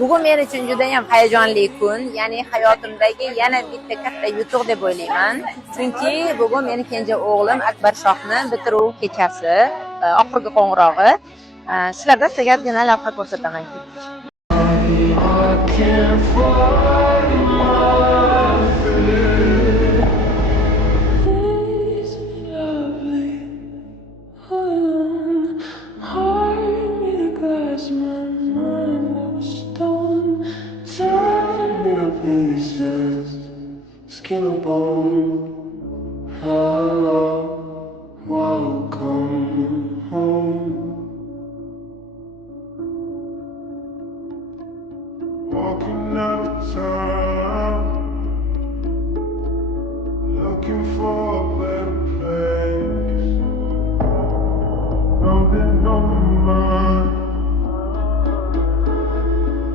Bugun men uchun juda ham hayajonli kun, ya'ni hayotimdagi yana bitta katta yutuq deb o'ylayman. Chunki bugun meni kenja o'g'lim Akbarshohni bitiruv kechasi, oxirgi qo'ng'irog'i. Sizlarda sizga ozgina lavha ko'rsataman. Skin and bone, hello, welcome home. Walking outside.